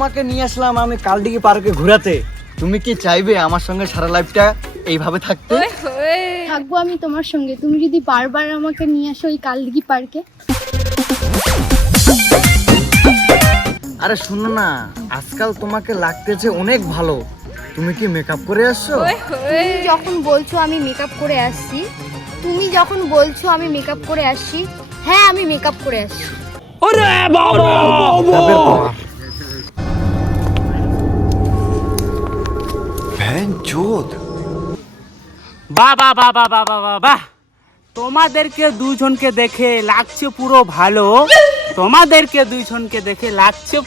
তোমাকে নিয়ে আসলাম আমি কালদিঘি পার্কে ঘোরাতে। তুমি কি চাইবে আমার সঙ্গে সারা লাইফটা এইভাবে থাকতে? থাকবো আমি তোমার সঙ্গে, তুমি যদি বারবার আমাকে নিয়ে আসো ওই কালদিঘি পার্কে। আরে শোনো না, আজকাল তোমাকে লাগতেছে অনেক ভালো। তুমি কি মেকআপ করে আসছো? তুমি যখন বলছো আমি মেকআপ করে আসছি, হ্যাঁ আমি মেকআপ করে আসছি। বাহ বাহ বাহ বাহ বাহ বাহ বাহ বাহ, তোমাদেরকে দুজনকে দেখে লাগছে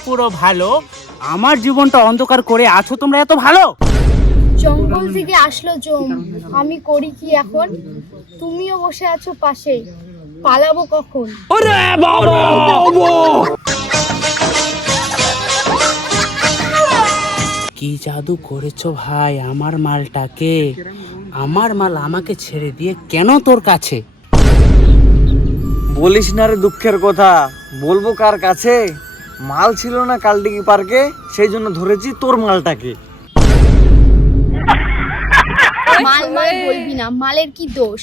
পুরো ভালো। আমার জীবনটা অন্ধকার করে আছো তোমরা এত ভালো। জঙ্গল থেকে আসলো জম, আমি করি কি এখন? তুমিও বসে আছো পাশেই, পালাবো কখন? কি জাদু করেছো ভাই আমার মালটাকে? আমার মাল আমাকে ছেড়ে দিয়ে কেন তোর কাছে? বলিস না রে দুঃখের কথা, বলবো কার কাছে? মাল ছিল না কালদিঘি পার্কে, সেই জন্য ধরেছি তোর মালটাকে। মাল মাল বলবি না, মালের কি দোষ?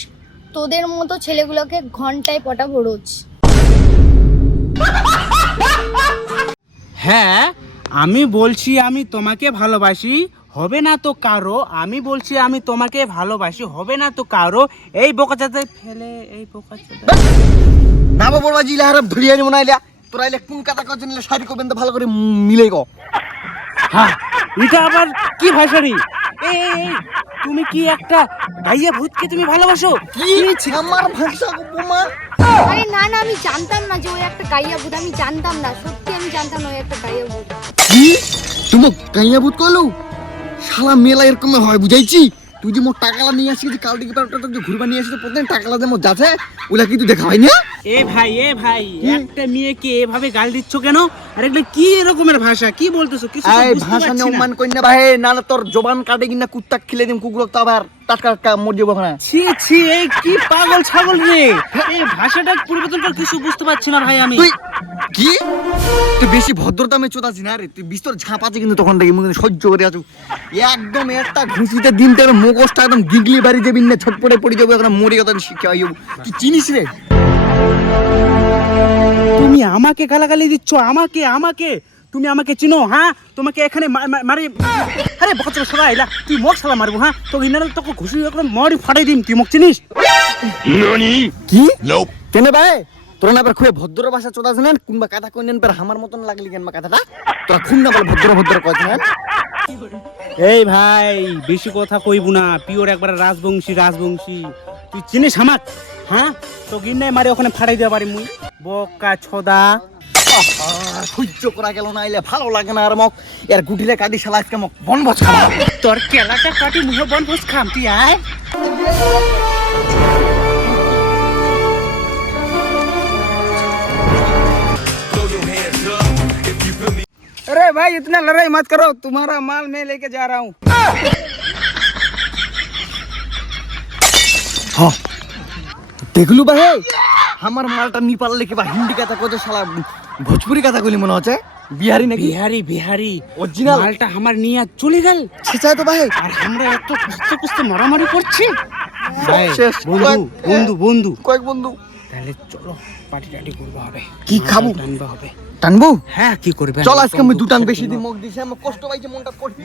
তোদের মতো ছেলেগুলোকে ঘন্টায় পটাবো রোজ। হ্যাঁ আমি বলছি আমি তোমাকে ভালোবাসি, হবে না তো কারো। আমি বলছি আমি তোমাকে ভালোবাসি, হবে না তো কারো। এই বোকাচাতে ফেলে, এই বোকাচাতে না বাবা জিলা হারে ভিড়িয়ানি মনাইলা তোরা এলে কোন কথা কথা নিলে শাড়ি করবেন তো ভালো করে মিলে গো। হ্যাঁ এটা আবার কি ভাষারি? এই তুমি কি একটা গাইয়া ভূতকে তুমি ভালোবাসো? কি আমার ভাষা গো বোমা? আরে না না, আমি জানতাম না যে ওই একটা কাইয়া ভূত, আমি জানতাম না, সত্যি আমি জানতাম না ওই একটা কাইয়া ভূত। কি তুমি কাইয়া ভূত কইলো? শালা মেলা এরকম হয় বুঝাইছি। তুই যে মোর টাকালা নিয়ে আসছিস যে কালদিঘি পার্কটা যে ঘুরবা নিয়ে আসছিস, প্রতিদিন টাকালা দে মোর যাচ্ছে ওলা কি তুই দেখা হয় না? এ ভাই একটা মেয়েকে এভাবে গাল দিচ্ছ কেন? আর এগুলো কি রকমের ভাষা? কি বলতেছো? কিছু তো এই বুঝতে ভাষা পারছি নিয়ে না। অপমান কইন না ভাই, না না তোর জবান কাটে কিনা কুত্তা খিলে দিম, কুকুর তো আবার টাটকা মর যাবো না। ছি ছি, এই কি পাগল ছাগল রে! এই ভাষাটা পরিবর্তন কর, কিছু বুঝতে পারছি না ভাই আমি। তুই কি তুই বেশি ভদ্রতা মে চোদাছিস না রে, তুই বিস্তর ঝাঁপাচ্ছে কিন্তু তখন থেকে মুখে সহ্য করে আছো। একদম একটা ঘুষিতে দিন থেকে মুখোশটা একদম গিগলি বাড়ি যাবি না, ছটপটে পড়ে যাবো, এখন মরে কথা শিক্ষা হইব। তুই চিনিস রে? তুমি আমাকে গালাগালি দিচ্ছ? আমাকে তুমি আমাকে চিনো? হ্যাঁ তোমাকে এখানে মারি। আরে বকচা সরা এলা, তুই মোক শালা মারবো? হ্যাঁ তো ইনারে তোকে ঘুষি করে মরি ফাটাই দিম। তুই মোক চিনিস? কি কেন ভাই তোরা না খুব ভদ্র ভাষা চোদাছ না, কোনবা কথা কই নেন পর আমার মতন লাগলি কেন কথাটা? তোরা খুব না বল ভদ্র কইছ না। এই ভাই বেশি কথা কইবু না, পিওর একবার রাজবংশী। তুই চিনিস আমাক? হ্যাঁ তো গিন্নাই মারি ওখানে ফাটাই দেওয়া পারি মুই। বকা ছদা সহ্য করা গেল না, এলে ভালো লাগে না আর মক এর গুটিলে কাটি শালা আজকে মক বনভোজ খাওয়া। তোর কেলাটা কাটি মুহে বনভোজ খাম। তুই আয়। अरे भाई इतना लड़ाई मत करो, तुम्हारा माल मैं लेके जा रहा हूँ। हाँ দেখলু ভাই আমার মালটা নি পারলে কি বা হিন্দি কথা কইছে শালা ভোজপুরি কথা কইলি মনে হচ্ছে। বিহারি নাকি? বিহারি অরিজিনাল মালটা আমার নিয়ে চলে গেল। সেটাই তো ভাই। আর আমরা এত কুস্তে মারামারি করছি। ভাই, শেষ। বন্ধু কয়েক বন্ধু তাহলে চলো পার্টি করতে হবে। কি খাবো? টানবা হবে। টানবো? হ্যাঁ কি করবে? চল আজকে আমি দুটান বেশি দিই, মুখ দিছে আমার কষ্ট পাইছে, মনটা করছি।